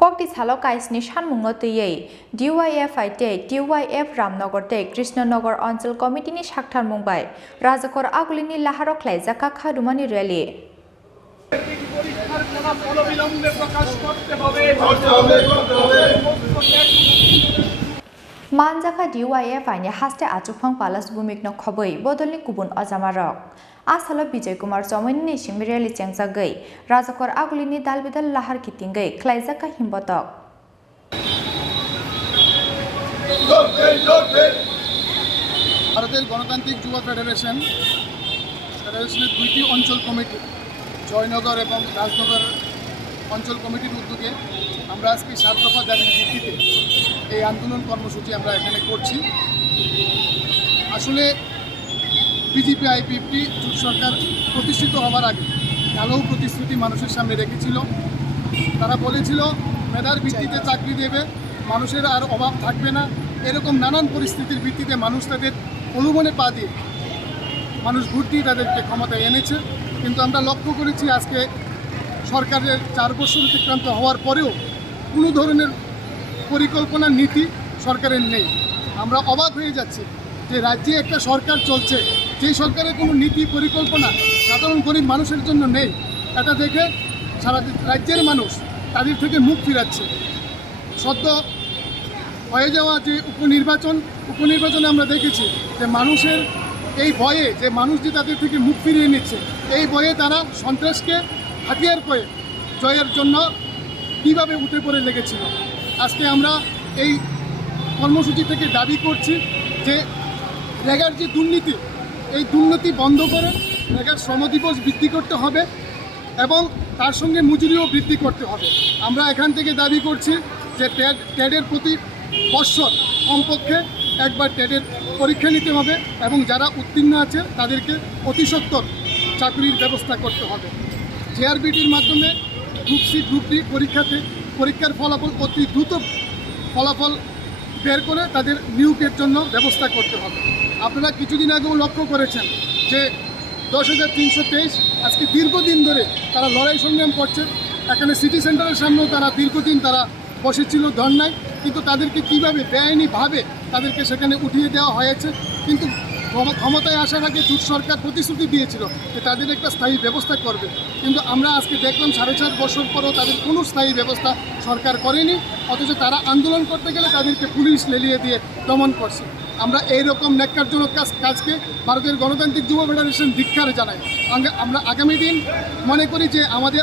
Kokti Salo Kaisni Sanmungno DYFI TYF Ramnagar Krishnanagar Ancol Committee ni Shaktar Mumbai Rajakhor Agulini Laharo Khlaijakha Khadumani Rally Manjaka DYFI ni haste achukphang palas bumikno khoboi bodolni kubun ajamarok Asalo Bijay Kumar Chomoni ni Shimreli Chengsagai Rajakhor Agulini Dalbidal Lahar Kitingai Khlaijakha Himbotok ভারতের গণতান্ত্রিক যুব ফেডারেশনের দুইটি অঞ্চল committee Joynagar এবং রাজনগর অঞ্চল কমিটির উদ্যোগে আমরা আজকে 7 দফা দাবির ভিত্তিতে এই আন্দোলন কর্মসূচি আমরা এখানে করছি। আসলে বিজেপি আইপিএফটি জোট সরকার প্রতিষ্ঠিত হওয়ার আগে কালো প্রতিশ্রুতি মানুষের সামনে রেখেছিল। তারা বলেছিল মেধার ভিত্তিতে চাকরি দেবে, মানুষের আর অভাব থাকবে না। এরকম নানান পরিস্থিতির ভিত্তিতে মানুষ তাদের অনুমনে পা দিয়ে মানুষ ভোট দিয়ে তাদেরকে ক্ষমতায় এনেছে। কিন্তু আমরা লক্ষ্য করেছি আজকে সরকারের 4 বছর অতিক্রান্ত হওয়ার পরেও কোনো ধরনের পরিকল্পনা নীতি সরকারের নেই। আমরা অবাক হয়ে যাচ্ছি যে রাজ্যে একটা সরকার চলছে, যেই সরকারের কোনো নীতি পরিকল্পনা সাধারণ গরিব মানুষের জন্য নেই। এটা দেখে সারা রাজ্যের মানুষ তাদের থেকে মুখ ফিরাচ্ছে। সদ্য হয়ে যাওয়া যে উপনির্বাচনে আমরা দেখেছি যে মানুষের এই ভয়ে যে মানুষ যে তাদের থেকে মুখ ফিরিয়ে নিচ্ছে, এই ভয়ে তারা সন্ত্রাসকে হাতিয়ার করে জয়ের জন্য কীভাবে উঠে পড়ে লেগেছিল। আজকে আমরা এই কর্মসূচি থেকে দাবি করছি যে রেগার যে দুর্নীতি, এই দুর্নীতি বন্ধ করে রেগার শ্রমদিবস বৃদ্ধি করতে হবে এবং তার সঙ্গে মজুরিও বৃদ্ধি করতে হবে। আমরা এখান থেকে দাবি করছি যে টেটের প্রতি বৎসর কমপক্ষে একবার টেটের পরীক্ষা নিতে হবে এবং যারা উত্তীর্ণ আছে তাদেরকে অতি সত্বর চাকরির ব্যবস্থা করতে হবে। জেআরবিটির মাধ্যমে গ্রুপ সি গ্রুপ ডি পরীক্ষার ফলাফল অতি দ্রুত ফলাফল বের করে তাদের নিয়োগের জন্য ব্যবস্থা করতে হবে। আপনারা কিছুদিন আগেও লক্ষ্য করেছেন যে 10,323 আজকে দীর্ঘদিন ধরে তারা লড়াই সংগ্রাম করছে। এখানে সিটি সেন্টারের সামনেও তারা দীর্ঘদিন তারা বসেছিল ধর্নায়, কিন্তু তাদেরকে কীভাবে বেআইনিভাবে তাদেরকে সেখানে উঠিয়ে দেওয়া হয়েছে। কিন্তু ক্ষমতায় আসার আগে জোট সরকার প্রতিশ্রুতি দিয়েছিল যে তাদের একটা স্থায়ী ব্যবস্থা করবে, কিন্তু আমরা আজকে দেখলাম 4.5 বছর পরও তাদের কোনো স্থায়ী ব্যবস্থা সরকার করেনি। অথচ তারা আন্দোলন করতে গেলে তাদেরকে পুলিশ লেলিয়ে দিয়ে দমন করছে। আমরা এইরকম ন্যাক্কারজনক কাজকে ভারতের গণতান্ত্রিক যুব ফেডারেশন ধিক্কার জানাই। আমরা আগামী দিন মনে করি যে আমাদের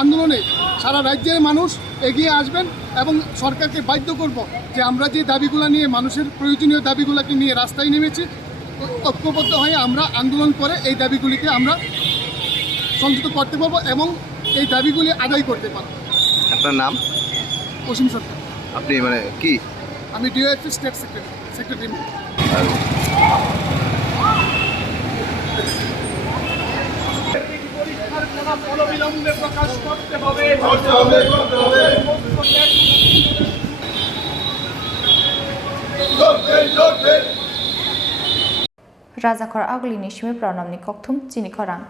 আন্দোলনে সারা রাজ্যের মানুষ এগিয়ে আসবেন এবং সরকারকে বাধ্য করব যে আমরা যে দাবিগুলো নিয়ে মানুষের প্রয়োজনীয় দাবিগুলোকে নিয়ে রাস্তায় নেমেছি, ঐক্যবদ্ধ হয়ে আমরা আন্দোলন করে এই দাবিগুলিকে আমরা সংযুক্ত করতে পারবো এবং এই দাবিগুলি আদায় করতে পারবো। আপনার নাম? অসীম সরকার। আপনি মানে কি? আমি DYFI state secretary. Rajakhor Agulini Shimi Pranamni Kokthum Chini Khorang